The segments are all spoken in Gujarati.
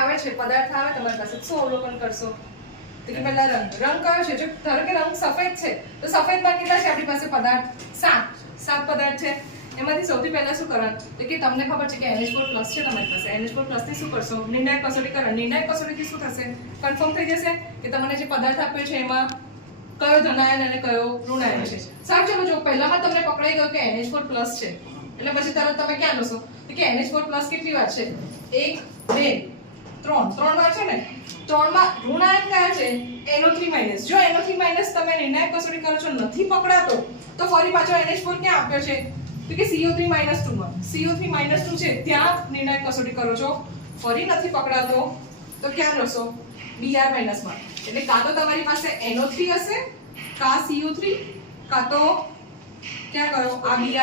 આવે છે પદાર્થ આવે તમારી પાસે શું અવલોકન કરશો તો કે પહેલા રંગ કયો છે? જો ધારો કે રંગ સફેદ છે તો સફેદમાં કેટલા છે આપણી પાસે પદાર્થ? 7 પદાર્થ છે. એમાંથી સૌથી પહેલા શું કરવાનું તો કે તમને ખબર છે કે NH4+ છે તમારી પાસે. NH4+ થી શું કરશો? નિર્ણાયક કસોટી કરો. નિર્ણાયક કસોટીથી શું થશે? કન્ફર્મ થઈ જશે કે તમને જે પદાર્થ આપ્યો છે એમાં કયો ધનાયન અને કયો ઋણાયન છે. સારું, ચલો જો પહેલામાં તમને પકડાઈ ગયો કે NH4+ છે એટલે પછી તરત તમે ક્યાં જશો તો કે NH4+ કેટલી વાર છે? 1 2 3 વાર છે ને. 3 માં ઋણાયન કયા છે? NO3-. જો NO3- તમે નિર્ણાયક કસોટી કરો છો નથી પકડાતો તો ફરી પાછો NH4 ક્યાં આપ્યો છે તો કે CO3-2 માં. CO3-2 છે ત્યાં નિર્ણાયક કસોટી કરો છો, ફરી નથી પકડાતો તો ક્યાં જશો? Br- માં. એટલે કાં તો તમારી પાસે NO3 હશે, કાં CO3, કાં તો ક્યાં કરો આ Br-.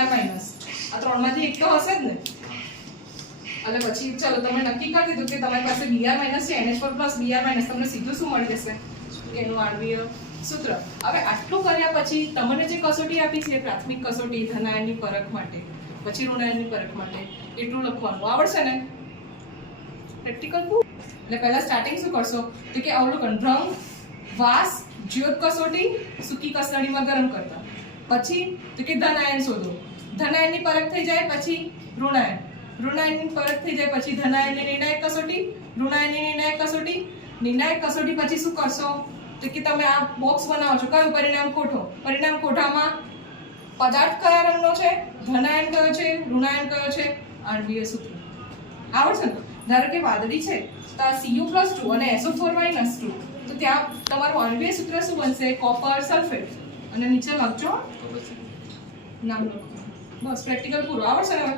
આ ત્રણમાંથી એક તો હશે જ ને. એટલે પછી ચલો તમે નક્કી કરી દીધું કે તમારી પાસે Br- છે, NH4+ Br- તમને સીધું શું મળી જશે કે એનું આણ્વીય સૂત્ર. હવે આટલું કર્યા પછી તમને જે કસોટી આપી છે પ્રાથમિક કસોટી ધનાયનની પરખ માટે, પછી ઋણાયનની પરખ માટે, એટલું લખવાનું આવડશે ને પ્રેક્ટિકલ. એટલે પહેલા સ્ટાર્ટિંગ શું કરશો તો કે અવલોકન રંગ, વાસ, જ્યોત કસોટી, સૂકી કસરણીમાં ગરમ કરતા. પછી તો કે ધનાયન શોધો. ધનાયનની પરખ થઈ જાય પછી ઋણાયન. ઋણાયનની પરખ થઈ જાય પછી ધનાયનની નિર્ણાયક કસોટી, ઋણાયનની નિર્ણાયક કસોટી. નિર્ણાયક કસોટી પછી શું કરશો તો કે તમે આ બોક્સ બનાવો છો. કયું? પરિણામ કોઠો. પરિણામ કોઠામાં પદાર્થ કયા રંગનો છે, ધનાયન કયો છે, ઋણાયન કયો છે, આણ્વીય સૂત્ર આવડશે ને. ધારો કે વાદળી છે તો આ Cu+2 અને SO4-2 તો ત્યાં તમારું આણ્વીય સૂત્ર શું બનશે? Copper sulphate. અને નીચે લખજો નામ લખો. બસ પ્રેક્ટિકલ પૂરું. આવડશે ને હવે?